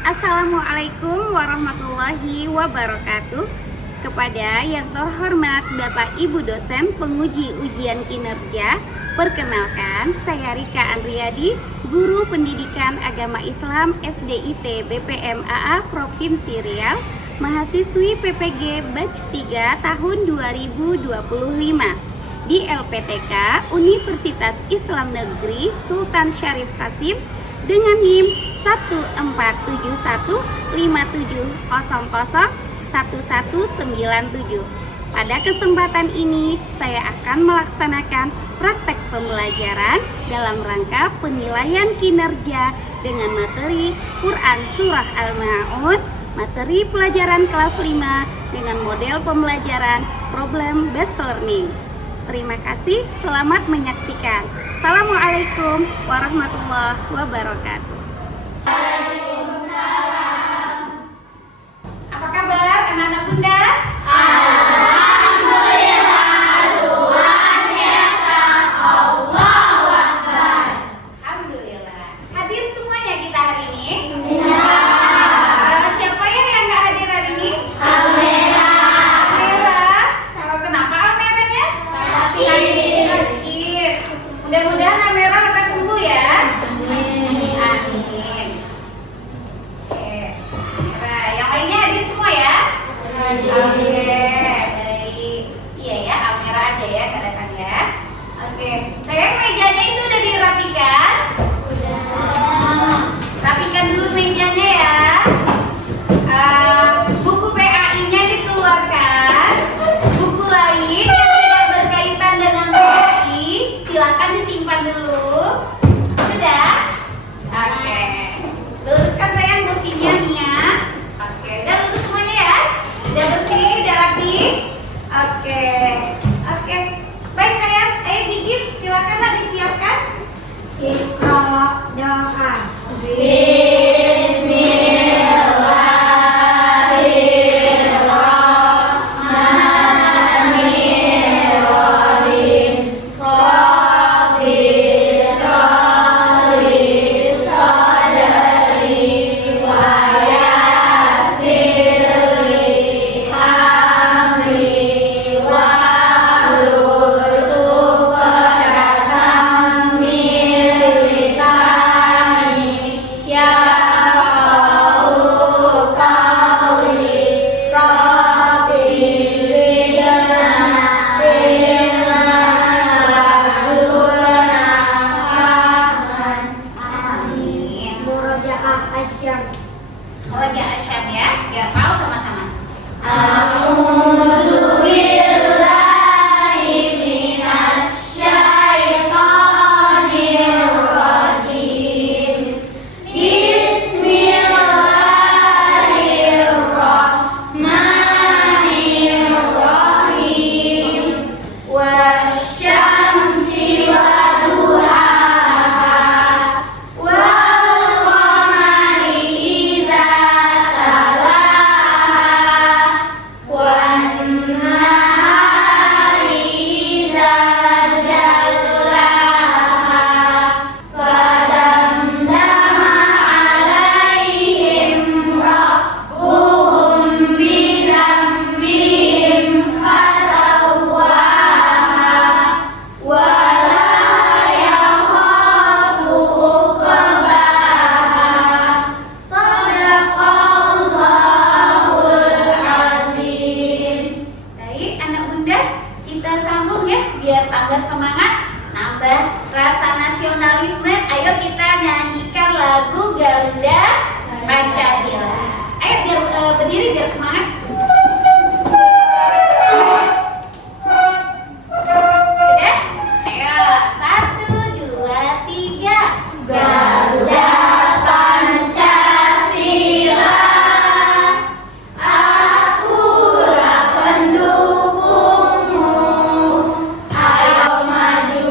Assalamualaikum warahmatullahi wabarakatuh. Kepada yang terhormat Bapak Ibu dosen penguji ujian kinerja, perkenalkan saya Rika Andriadi, Guru Pendidikan Agama Islam SDIT BPM AA Provinsi Riau, mahasiswi PPG Batch 3 tahun 2025 di LPTK Universitas Islam Negeri Sultan Syarif Qasim dengan NIM 14757071197. Pada kesempatan ini saya akan melaksanakan praktek pembelajaran dalam rangka penilaian kinerja dengan materi Quran Surah Al-Ma'un, materi pelajaran kelas 5 dengan model pembelajaran Problem Based Learning. Terima kasih, selamat menyaksikan. Assalamualaikum warahmatullahi wabarakatuh. Apa kabar anak-anak bunda? Alhamdulillah, Tuhan Esa, Allahu Akbar. Alhamdulillah. Hadir semuanya kita hari ini? Iya. Siapa ya yang nggak hadir hari ini? Almera. Almera. Kenapa Almeranya? Sakit. Mudah-mudahan Almera lekas sembuh ya. Amin. Oke. Almera. Yang lainnya hadir semua ya? Oke, baik. Iya ya, Almera aja ya, nggak datang ya. Oke, sayang mejanya itu udah dirapikan? Rapikan dulu mejanya ya. Buku PAI-nya dikeluarkan. Buku lain yang tidak berkaitan dengan PAI silakan disimpan dulu. Sudah? Oke. Luruskan sayang kursinya Mia. Oke, udah lurus semuanya ya? Udah bersih, udah rapi? Oke. Oke. Baik sayang, ayo bikin silakanlah disiapkan. Iqra doa. Raja Asyam ya. Ya, mau sama-sama. Nasionalisme, ayo kita nyanyikan lagu Garuda Pancasila. Ayo biar berdiri biar semangat. Sudah? Ayo 1, 2, 3. Garuda Pancasila, akulah pendukungmu. Ayo maju,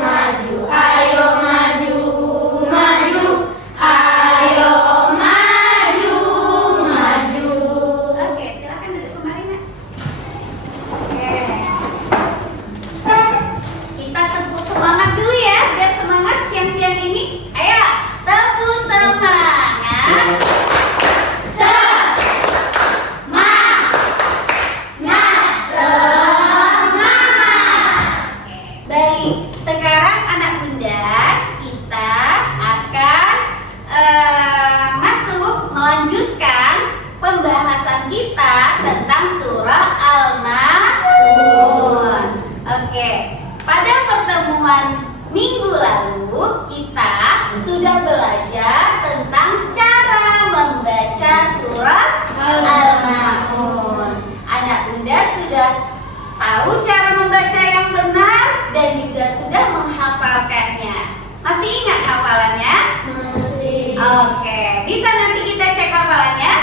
maju, ayo maju, maju, ayo maju, maju. pembahasan kita tentang surah Al-Ma'un. Oke, pada pertemuan minggu lalu kita sudah belajar tentang cara membaca surah Al-Ma'un. Anak bunda sudah tahu cara membaca yang benar dan juga sudah menghafalkannya. Masih ingat hafalannya? Masih. Oke, bisa nanti kita cek hafalannya?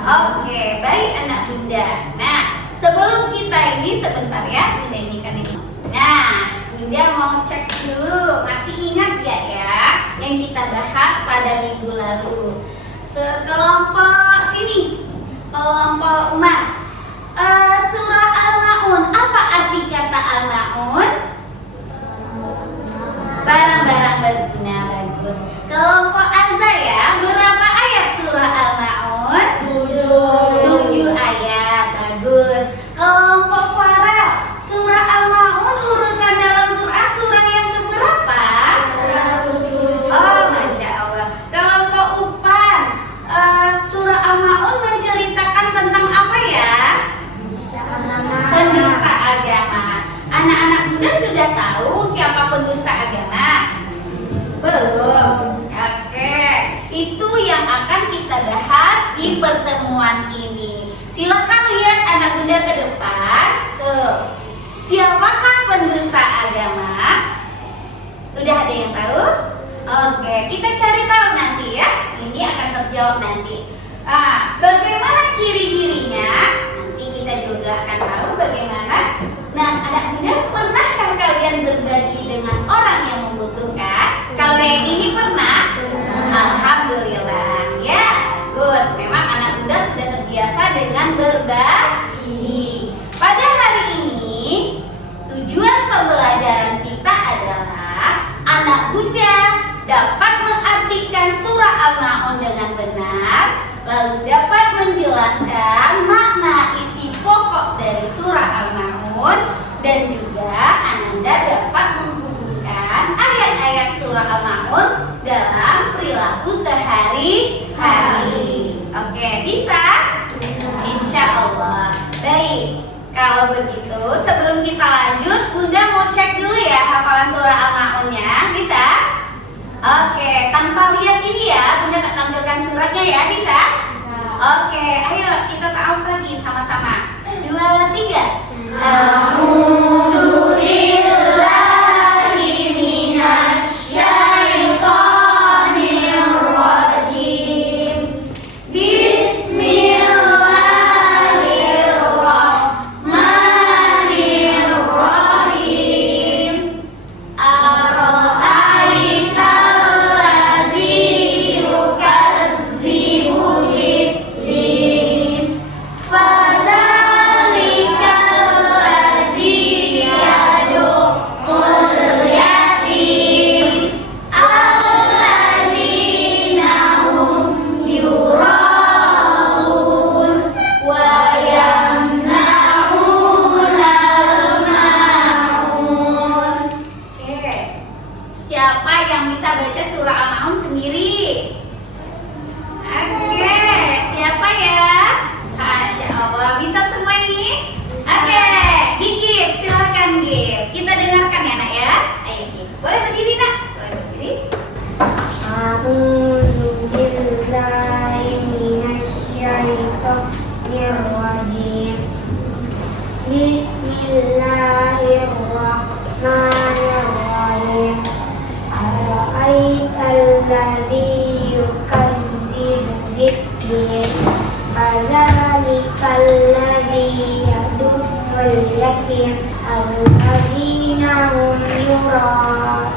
Oke, baik anak bunda. Nah, sebelum kita ini sebentar ya, bunda ini kan ini. Nah, bunda mau cek dulu, masih ingat gak ya yang kita bahas pada minggu lalu? Sekelompok sini, kelompok Umar. Surah Al-Ma'un, apa arti kata Al-Ma'un? Barang-barang berguna, bagus. Kelompok Azhar ya, berapa ayat surah Al-Ma'un? 7 ayat, bagus. Kelompok Farel, surah Al-Ma'un urutan dalam Quran surah yang keberapa? 107. Oh, Masya Allah. Kelompok Upan, surah Al-Ma'un menceritakan tentang apa ya? Pendusta agama. Anak-anak bunda sudah tahu siapa pendusta agama? Belum. Oke, itu yang akan kita bahas di pertemuan ini. Silakan lihat anak bunda ke depan. Tuh, siapakah pendusta agama? Udah ada yang tahu? Oke, kita cari tahu nanti ya. Ini akan terjawab nanti. Bagaimana ciri-cirinya? Nanti kita juga akan tahu bagaimana. Nah, anak bunda, pernahkah kalian berbagi dengan orang yang membutuhkan? Kalau yang ini pernah? Alhamdulillah. Ya, bagus. Memang anak bunda sudah terbiasa dengan berbagi. Pada hari ini, tujuan pembelajaran kita adalah anak bunda dapat mengartikan surah Al-Ma'un dengan benar, lalu dapat menjelaskan makna isi pokok dari surah Al-Ma'un, dan juga Ananda dapat menghubungkan ayat-ayat surah Al-Ma'un dalam perilaku sehari-hari. Oke, bisa? Insya Allah. Baik, kalau begitu sebelum kita lanjut, bunda mau cek dulu ya hafalan surah Al-Ma'unnya. Bisa? Oke, tanpa lihat ini ya, bunda tak tampilkan suratnya ya, bisa? Oke, ayo kita ta'awudz lagi sama-sama. 2, 3. A'udzubillahi minasyaitonir rajim. Bismillahirrahmanirrahim. Ara'aital ladzi yukadzibu bid-din. Fadzalikal ladzi yad'ul yatim. Alladzina hum yura'un wa yamna'unal ma'un. Oke, siapa yang bisa baca surah Al-Ma'un sendiri? Oke, siapa ya? Masya Allah, bisa semua nih? Oke, Gigip, silakan Gip. Kita dengarkan ya nak ya. Ayo Gip, boleh berdiri nak? Boleh berdiri. A'udzubillahi minasyaitonir rajim. Bismillahirrahmanirrahim. Ara'aital ladzi yukadzibu bid-din. Fadzalikal ladzi yad'ul yatim. Alladzina hum yura'un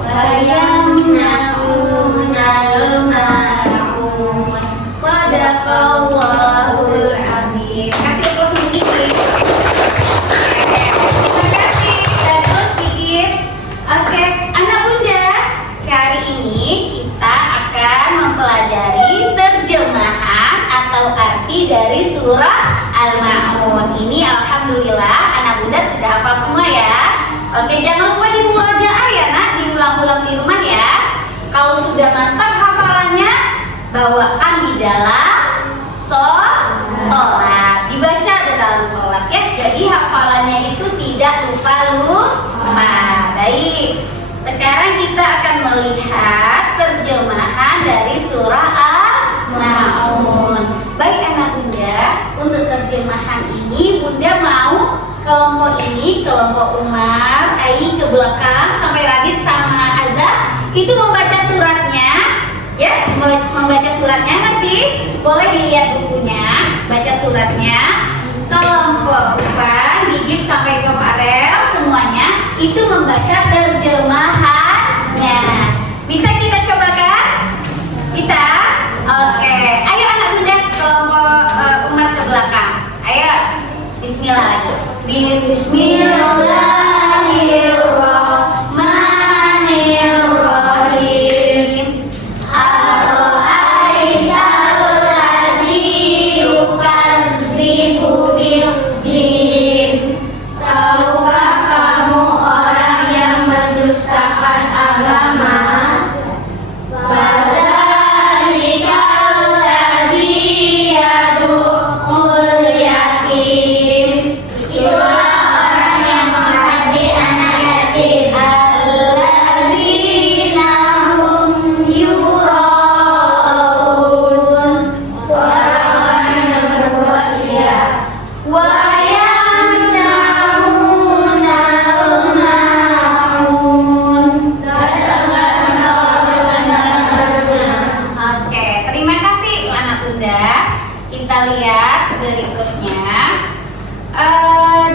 Wa yamna'unal ma'un. Sadaqallahul azim. Kasih terus Gigip. Terima kasih. Dan terus Gigip. Oke, anak bunda, kali ini kita akan mempelajari terjemahan atau arti dari surah Al-Ma'un. Ini alhamdulillah anak bunda sudah hafal semua ya. Oke, jangan lupa dimurajaah ya nak, diulang-ulang di rumah ya. Kalau sudah mantap hafalannya, bawakan di dalam soal hafalannya itu tidak lupa. Baik. Sekarang kita akan melihat terjemahan dari surah Al-Maun. Baik anak bunda, untuk terjemahan ini bunda mau kelompok ini, kelompok Umar, Ai ke belakang sampai Radit sama Azza itu membaca suratnya, ya, membaca suratnya. Nanti boleh dilihat bukunya, baca suratnya. Kelompok Umar, Gigit sampai ke Farel semuanya itu membaca terjemahannya. Bisa kita cobakan? Bisa? Oke. Ayo anak bunda, kelompok Umar ke belakang. Ayo. Bismillah lagi. Bismillahirrahmanirrahim. Ara'aital ladzi yukadzibu biddin. Tahukah kamu orang yang mendustakan agama? Fadzalikal ladzi yad'ul yatim. Itulah orang yang menghardi anak yatim. Alladzina hum yura'un Orang-orang yang berbuat ria. wa yamna'una al-ma'un. Oke, terima kasih anak bunda. Kita lihat berikutnya.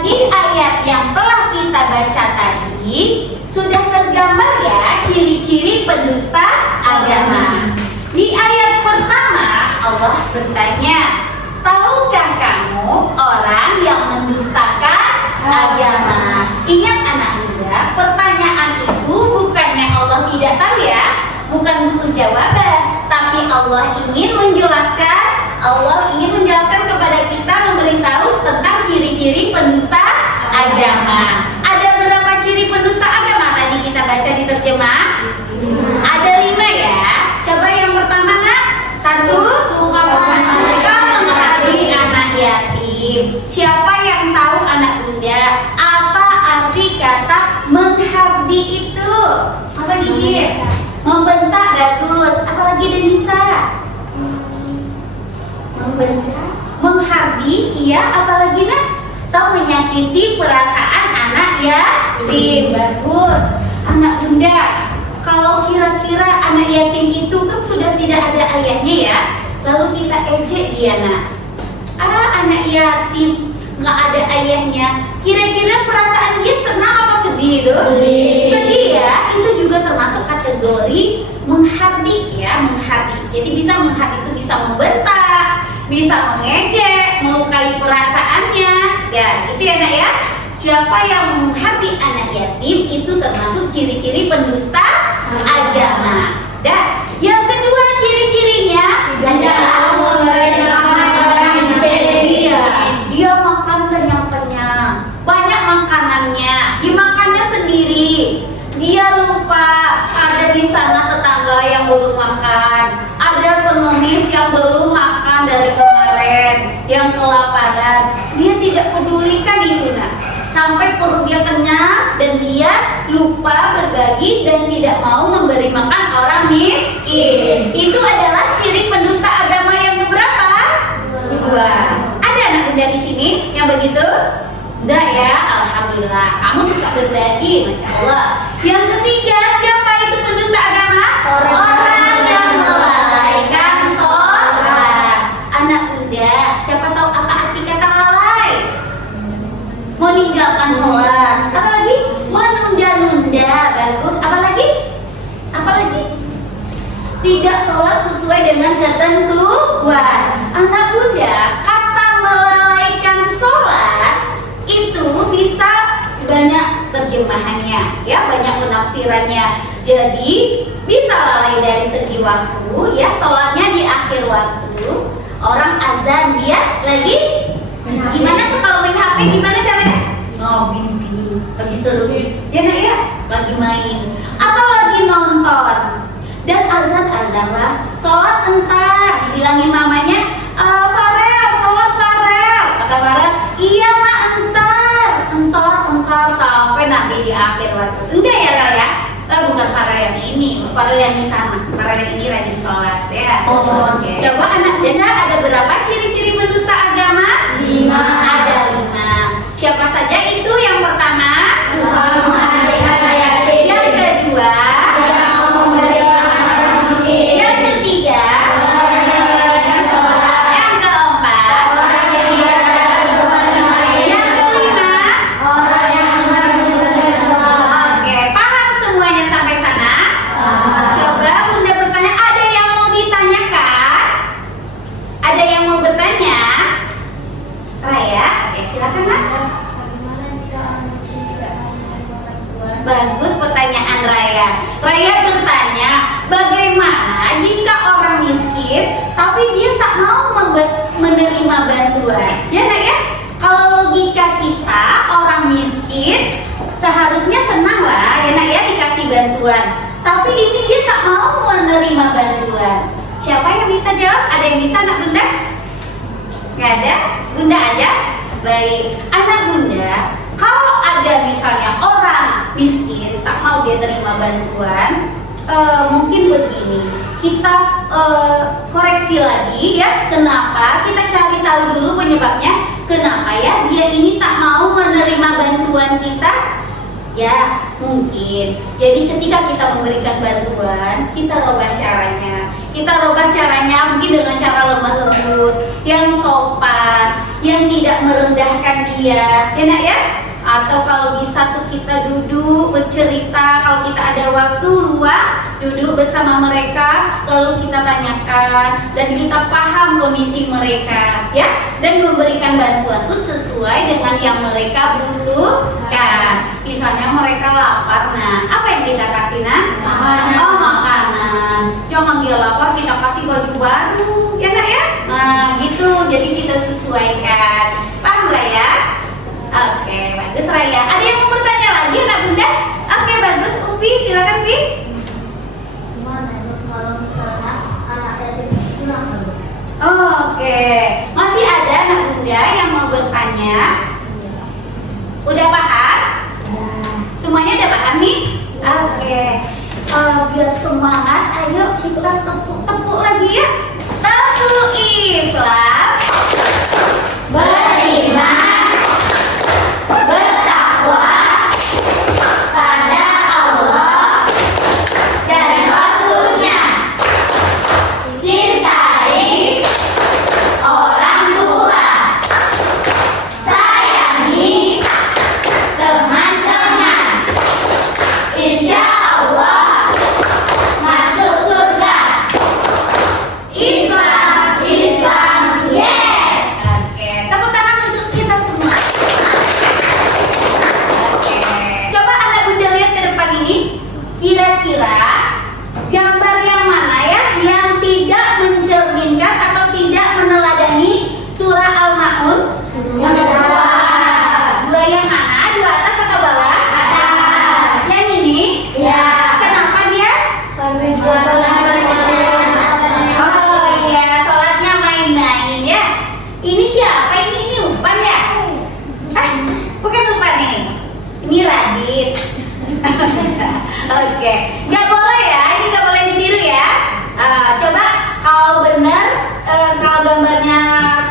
Di ayat yang telah kita baca tadi sudah tergambar ya ciri-ciri pendusta agama. Di ayat pertama Allah bertanya, tahukah kamu orang yang mendustakan agama? Ingat anak bunda, pertanyaan itu bukannya Allah tidak tahu ya, bukan butuh jawaban, tapi Allah ingin menjelaskan kepada kita, memberitahu tentang ciri-ciri pendusta agama. Ada berapa ciri pendusta agama tadi kita baca di terjemah? Ada 5 ya. Coba yang pertama nak. 1, suka menghardi anak yatim. Siapa yang tahu anak bunda apa arti kata menghardi itu? Apa Gigi? Membentak, bagus. Apalagi Denisa? Membentak, menghardi, iya. Apalagi nak? Tahu menyakiti perasaan anak yatim, bagus. Anak bunda, kalau kira-kira anak yatim itu kan sudah tidak ada ayahnya ya, lalu kita ejek dia nak. Anak yatim nggak ada ayahnya, kira-kira perasaan dia senang apa sedih itu? Sedih ya, itu juga termasuk kategori menghardi ya, menghardi. Jadi bisa menghardi itu bisa membentak, bisa mengejek, melukai perasaannya. Ya, itu ya nak ya. Siapa yang menghardi anak yatim itu termasuk ciri-ciri pendusta agama. Dan yang kedua ciri-cirinya adalah dia makan kenyang-kenyang, banyak makanannya, dimakannya sendiri. Dia lupa ada di sana tetangga yang belum makan, ada pengemis yang belum makan dari kemarin, yang kelaparan. Dia tidak pedulikan itu nak, sampai perut dia kenyang dan dia lupa berbagi dan tidak mau memberi makan orang miskin. Itu adalah ciri pendusta agama yang keberapa? 2. Ada anak bunda di sini yang begitu? Enggak ya, alhamdulillah. Kamu suka berbagi, masya Allah. Yang ketiga, siapa itu pendusta agama? Orang yang melalaikan sholat. Anak bunda, siapa tahu apa arti kata lalai? Meninggalkan sholat. Apa lagi? Menunda-nunda. Bagus. Apa lagi? Apa lagi? Tidak sholat sesuai dengan ketentuan. Anak bunda, kata melalaikan sholat itu bisa banyak terjemahannya, ya, banyak penafsirannya. Jadi bisa lalai dari segi waktu, ya, sholatnya di akhir waktu. Orang azan dia lagi gimana tuh kalau main HP, gimana caranya? Gini, lagi seru, ya nak ya, lagi main atau lagi nonton. Dan azan lah, sholat entar, dibilangin mamanya, Farel, sholat Farel. Kata Farel, iya mak entar akhir waktu. Enggak ya Raya? Bukan Farel yang ini, Farel yang di sana. Farel yang ini rajin sholat ya. Oke. Coba anak Dana, ada berapa ciri-ciri pendusta agama? 5. Ada 5. Siapa saja itu? Yang pertama, Suka mengadakan yatim. yang kedua, Tidak mau memberikan orang miskin. yang ketiga, Orang yang rajin sholat. yang keempat, Orang yang tidak dapat berbuat baik. yang kelima. Orang yang berdoa. Oke, paham semuanya sampai sana? Coba Bunda bertanya, ada yang mau ditanyakan? Ada yang mau bertanya? Raya, oke silakan Nak. Bagaimana jika orang miskin tidak mau menerima bantuan? Bagus pertanyaan Raya. Raya bertanya, bagaimana jika orang miskin tapi dia tak mau menerima bantuan? Ya Nak ya? Kalau logika kita, orang miskin seharusnya senang lah ya Nak ya dikasih bantuan. Tapi ini dia tak mau menerima bantuan. Siapa yang bisa jawab? Ada yang bisa Nak Bunda? Nggak ada? Bunda aja? Baik, anak Bunda, kalau ada misalnya orang miskin tak mau dia terima bantuan, mungkin begini, kita koreksi lagi ya, kenapa, kita cari tahu dulu penyebabnya, kenapa ya dia ini tak mau menerima bantuan kita. Ya, mungkin. Jadi ketika kita memberikan bantuan, kita rubah caranya. Kita rubah caranya mungkin dengan cara lemah lembut, yang sopan, yang tidak merendahkan dia. Ya Nak ya? Atau kalau bisa tuh kita duduk bercerita, kalau kita ada waktu luang, duduk bersama mereka, lalu kita tanyakan dan kita paham kondisi mereka, ya, dan memberikan bantuan itu sesuai dengan yang mereka butuhkan. Misalnya mereka lapar, nah apa yang kita kasih Nak? Makanan. Oh makanan. Jangan dia lapar kita kasih baju baru, ya Nak ya? Nah gitu, jadi kita sesuaikan. Paham lah ya? Oke, bagus Raya. Ada yang mau bertanya lagi Nak Bunda? Oke, bagus. Upi, silakan Pi. Gimana dong kalau misalnya anak yatim itu nakal? Oke, masih ada Nak Bunda yang mau bertanya? Udah paham? Semuanya udah paham nih? Oke. Biar semangat, ayo kita tepuk-tepuk lagi ya. Satu Islam, Beriman, bertakwa pada Allah dan Rasul-Nya, cintai orang tua, sayangi teman-teman, insya Allah masuk surga. Islam, Islam, yes. Oke, tepuk tangan untuk kita semua. Oke, coba anak Bunda lihat ke depan ini. Kira-kira gambar yang mana ya yang tidak mencerminkan atau tidak meneladani surah Al-Ma'un? Yang kedua, Dua yang mana? Dua atas atau bawah? atas. Yang ini? Ya. Kenapa dia? Oh iya, sholatnya main-main ya. Ini siapa? Ini Umpan ya? Bukan Umpan ini. Ini Radit. Oke, nggak boleh ya. Ini nggak boleh ditiru ya. Coba kalau benar, kalau gambarnya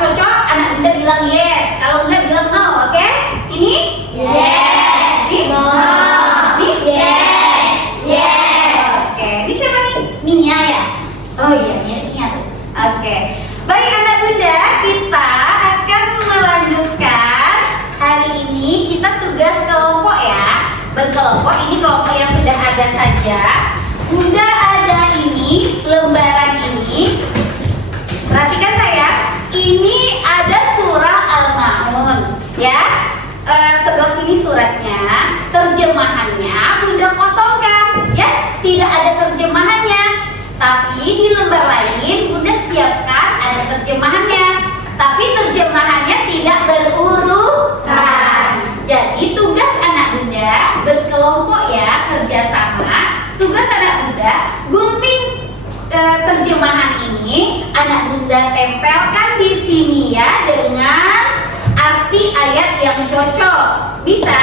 cocok, anak Bunda bilang yes. Kalau enggak bilang no. Oke? Ini? Yes. Ini? No. Ini? Yes. Yes. Oke, ini siapa nih? Mia ya? Oh iya, Mia tuh. Oke. Baik anak Bunda, kita akan melanjutkan hari ini kita tugas kelompok ya. Berkelompok, ini kelompok yang sudah ada saja. Bunda ada ini, lembaran ini. Perhatikan saya, ini ada surah Al-Ma'un ya. Sebelah sini suratnya, terjemahannya Bunda kosongkan ya, tidak ada terjemahannya. Tapi di lembar lain Bunda siapkan ada terjemahannya. Tapi terjemahannya tidak berurutan. Jadi tugas anak Bunda berkelompok ya, kerjasama. Tugas anak Bunda gunting terjemahan ini, anak Bunda tempelkan di sini ya dengan arti ayat yang cocok. Bisa?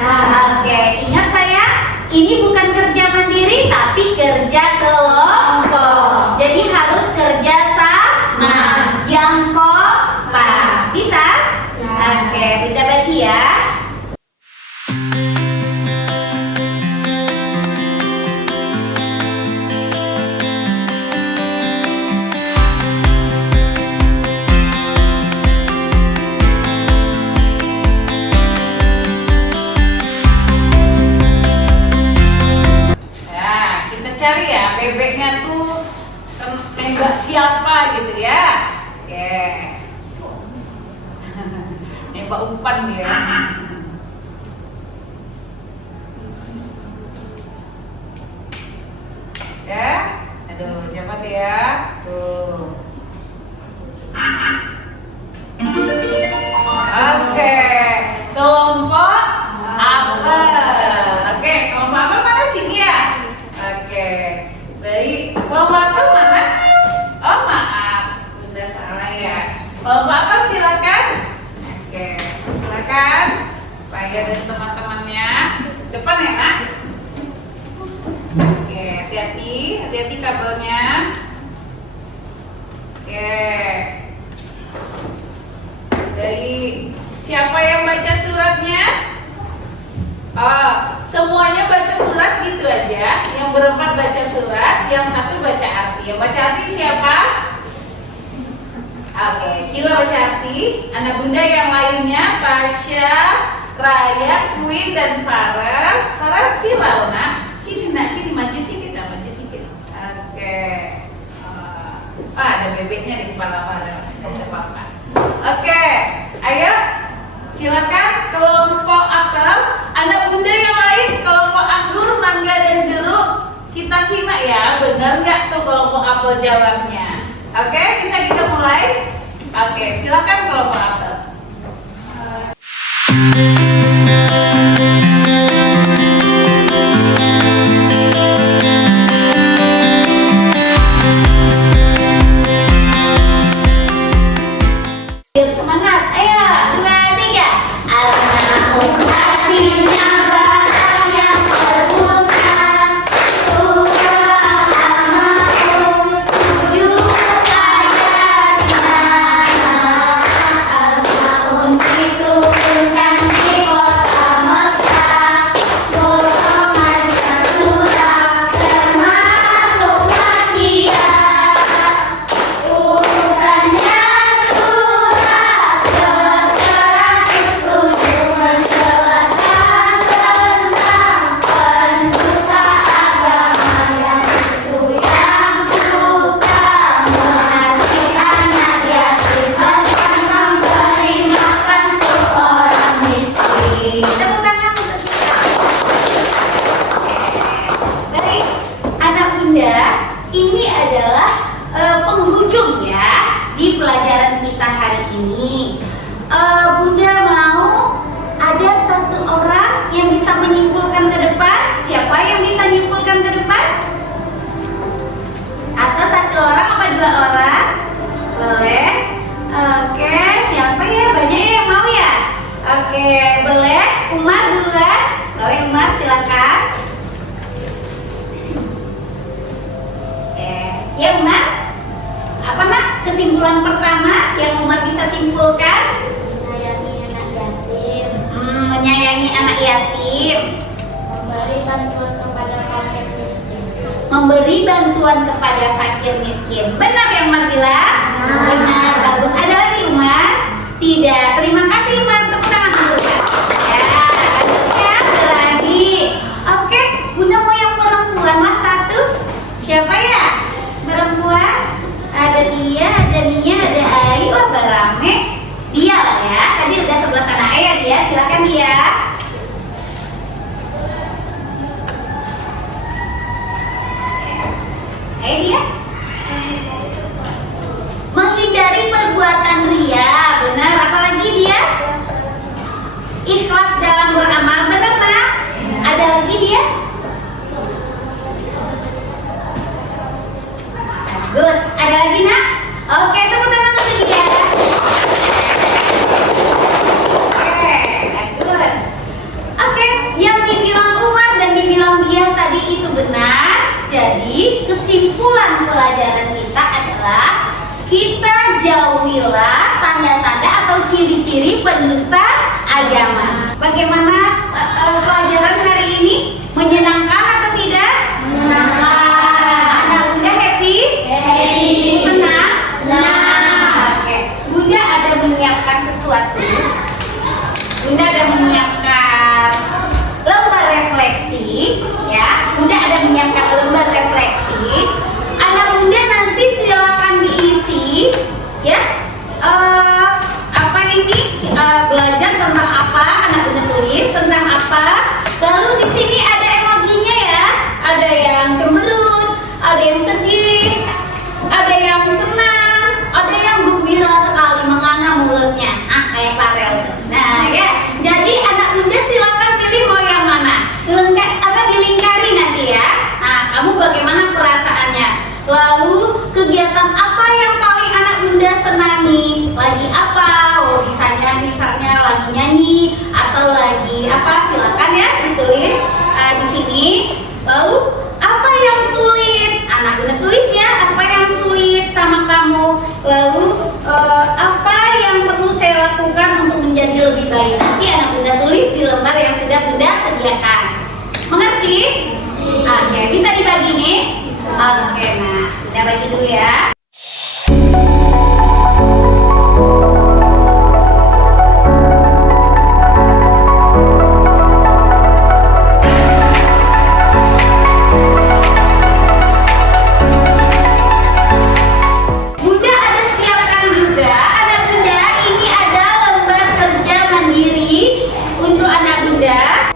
Oke, ingat saya, ini bukan kerja mandiri tapi kerja kelompok. Jadi harus kerja sama, yang kompak. Bisa? Oke, kita bagi ya. Cari ya bebeknya tuh nembak siapa gitu ya. Oke. Nembak umpan dia. Ya. Aduh, siapa tuh ya? Tuh. Oke. Kelompok apel. Oke, kelompok apel mana sini ya? Oke, baik. Kelompok apel mana? Oh maaf, udah salah ya. Kelompok apel silakan. Oke, silakan. Saya dan teman-temannya depan ya nak. Oke, hati-hati kabelnya. Oke, baik. Siapa yang baca suratnya? Semuanya baca surat gitu aja. Yang berempat baca surat, yang satu baca arti. Yang baca arti siapa? Oke, Kila baca arti. Anak bunda yang lainnya Tasya, Raya, Queen dan Farah. Farah silau nak. Sini nak, sini maju sedikit, maju sedikit. Oke. Ada bebeknya di kepala Farah. Tidak apa-apa. Oke, ayo. Silakan kelompok apel, anak bunda yang lain kelompok anggur, mangga dan jeruk. Kita simak ya, benar nggak tuh kelompok apel jawabnya? Oke, bisa kita mulai? Oke, silakan kelompok apel. Semangat, ayo 2, 3. Almarhum kasihnya barang yang berbunga, surah almarhum 7 ayatnya. Almarhum diturunkan di kota Mekah, golongannya surah termasuk Makiyah. Urutannya ini adalah penghujung ya di pelajaran kita hari ini. Bunda mau ada satu orang yang bisa menyimpulkan ke depan. Siapa yang bisa menyimpulkan ke depan? Atau satu orang apa 2 orang? Boleh. Oke, siapa ya? Banyak yang mau ya? Oke, boleh. Umar duluan. Boleh Umar, silakan. Ya Umar, apa nak kesimpulan pertama yang Umar bisa simpulkan? Menyayangi anak yatim. Menyayangi anak yatim. Memberi bantuan kepada fakir miskin. Memberi bantuan kepada fakir miskin. Benar ya Umar bilang? Benar, bagus. Ada lagi Umar? Tidak. Terima kasih Umar. Tepuk tangan dulu ya. Ya, bagus ya. Ada lagi. Oke, Bunda mau yang perempuan lah satu. Siapa ya? Perempuan, ada dia, ada Nia, ada Ayu, rame. Dia lah ya, tadi udah sebelah sana. Ayo dia, silakan dia. Ayo dia. Menghindari perbuatan ria, benar. Apa lagi dia? Ikhlas dalam beramal, benar nak? Ada lagi dia? Bagus, ada lagi nak? Oke, tepuk tangan untuk kita jauhilah tanda-tanda atau ciri-ciri pendusta agama. Bagaimana pelajaran hari ini? Menyenangkan atau tidak? Anak Bunda happy? Senang? Oke. Bunda ada menyiapkan sesuatu. Bunda ada menyiapkan lembar refleksi, ya. Bunda ada menyiapkan lembar refleksi. Anak Bunda nanti silakan diisi, ya. Apa ini? Belajar tentang apa? Anak Bunda tulis tentang apa? Lalu di sini ada emojinya, ya. Ada yang cemberut, ada yang sedih, ada yang senang, ada yang gembira sekali menganga mulutnya. Kayak Farel tuh. Nah, ya. Jadi anak Bunda silakan pilih mau yang mana. Dilingkari nanti, ya. Nah, kamu bagaimana perasaannya? Lalu kegiatan apa yang paling anak Bunda senangi? Lagi apa? Oh, misalnya lagi nyanyi atau lagi apa? Silakan ya ditulis di sini. Lalu apa yang sulit? Anak Bunda tulis ya, apa yang sulit sama kamu? Lalu apa yang perlu saya lakukan untuk menjadi lebih baik? Nanti anak Bunda tulis di lembar yang sudah Bunda sediakan. Mengerti? Oke, bisa dibagi nih? Oke, nah, Bunda bagi dulu ya. Bunda ada siapkan juga, anak Bunda, ini ada lembar kerja mandiri untuk anak Bunda.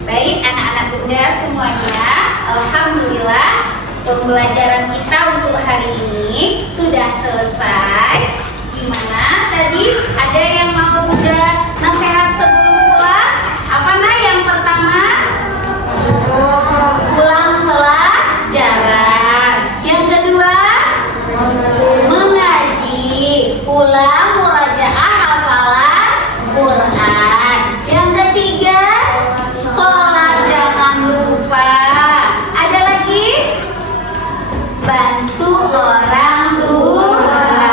Baik, anak-anak Bunda semuanya, alhamdulillah pembelajaran kita untuk hari ini sudah selesai. Gimana tadi? Ada yang mau Bunda nasihat sebelum pulang? Apa nah yang pertama? Pulang pelajaran. Yang kedua? Mengaji. Pulang murajaah hafalan Quran. Yang ketiga? Sholat jangan lupa. Ada lagi? Bantu orang tua.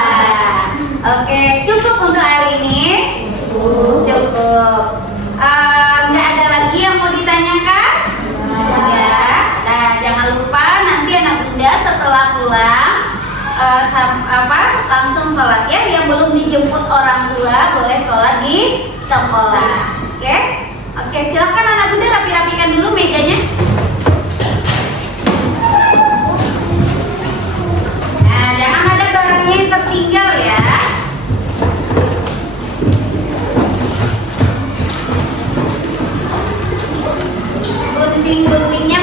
Oke, cukup untuk hari ini? Cukup. Nggak ada lagi yang mau ditanyakan? Ya. Nah, jangan lupa nanti anak Bunda setelah pulang langsung sholat ya. Yang belum dijemput orang tua boleh sholat di sekolah. Oke? Oke, silakan anak Bunda rapi-rapikan dulu mejanya. Nah, jangan ada barangnya yang tertinggal ya. Gunting-guntingnya